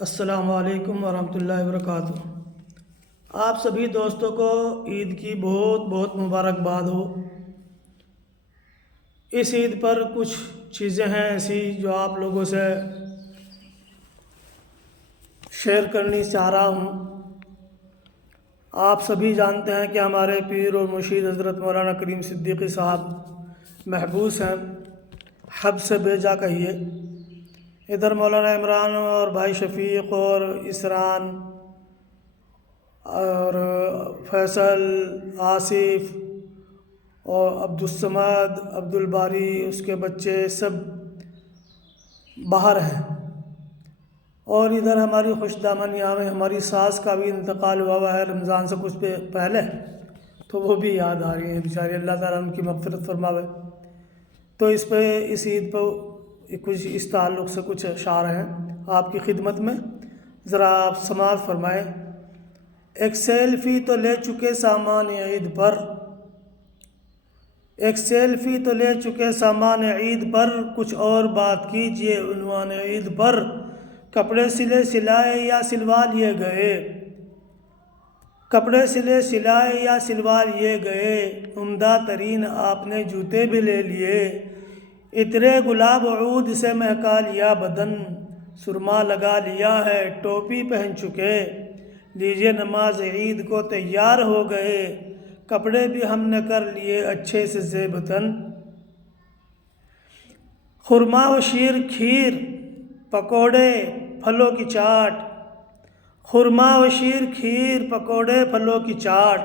السلام علیکم ورحمۃ اللہ وبرکاتہ۔ آپ سبھی دوستوں کو عید کی بہت بہت مبارکباد ہو۔ اس عید پر کچھ چیزیں ہیں ایسی جو آپ لوگوں سے شیئر کرنی چاہ رہا ہوں۔ آپ سبھی جانتے ہیں کہ ہمارے پیر اور مرشد حضرت مولانا کریم صدیقی صاحب محبوس ہیں، حب سے بھیجا کہیے۔ ادھر مولانا عمران اور بھائی شفیق اور اسران اور فیصل، آصف اور عبدالصمد، عبدالباری، اس کے بچے سب باہر ہیں، اور ادھر ہماری خوش دامنیاں میں ہماری ساس کا بھی انتقال ہوا ہے رمضان سے کچھ پہلے، تو وہ بھی یاد آ رہی ہیں بیچاری، اللہ تعالیٰ ان کی مغفرت فرماوے۔ تو اس عید پہ کچھ اس تعلق سے کچھ اشعار ہیں آپ کی خدمت میں، ذرا آپ سماعت فرمائیں۔ ایک سیلفی تو لے چکے سامان عید پر، ایک سیلفی تو لے چکے سامان عید پر، کچھ اور بات کیجئے عنوان عید پر۔ کپڑے سلے سلائے یا سلوا لیے گئے، کپڑے سلے سلائے یا سلوا لیے گئے، عمدہ ترین آپ نے جوتے بھی لے لیے، عطرِ گلاب عود سے مہکا لیا بدن، سرما لگا لیا ہے ٹوپی پہن چکے، لیجیے نماز عید کو تیار ہو گئے، کپڑے بھی ہم نے کر لیے اچھے سے زیب تن۔ خرما و شیر کھیر پکوڑے پھلوں کی چاٹ، خرما و شیر کھیر پکوڑے پھلوں کی چاٹ،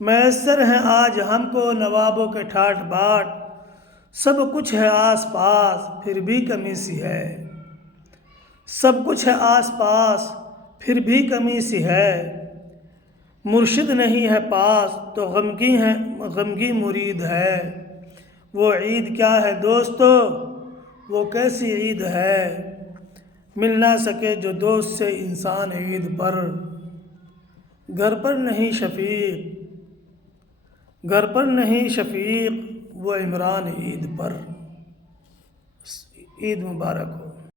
میسر ہیں آج ہم کو نوابوں کے ٹھاٹ باٹ، سب کچھ ہے آس پاس پھر بھی کمی سی ہے، سب کچھ ہے آس پاس پھر بھی کمی سی ہے، مرشد نہیں ہے پاس تو غمگین مرید ہے، وہ عید کیا ہے دوستو وہ کیسی عید ہے، مل نہ سکے جو دوست سے انسان عید پر، گھر پر نہیں شفیق، گھر پر نہیں شفیق وہ عمران عید پر۔ عید مبارک ہو۔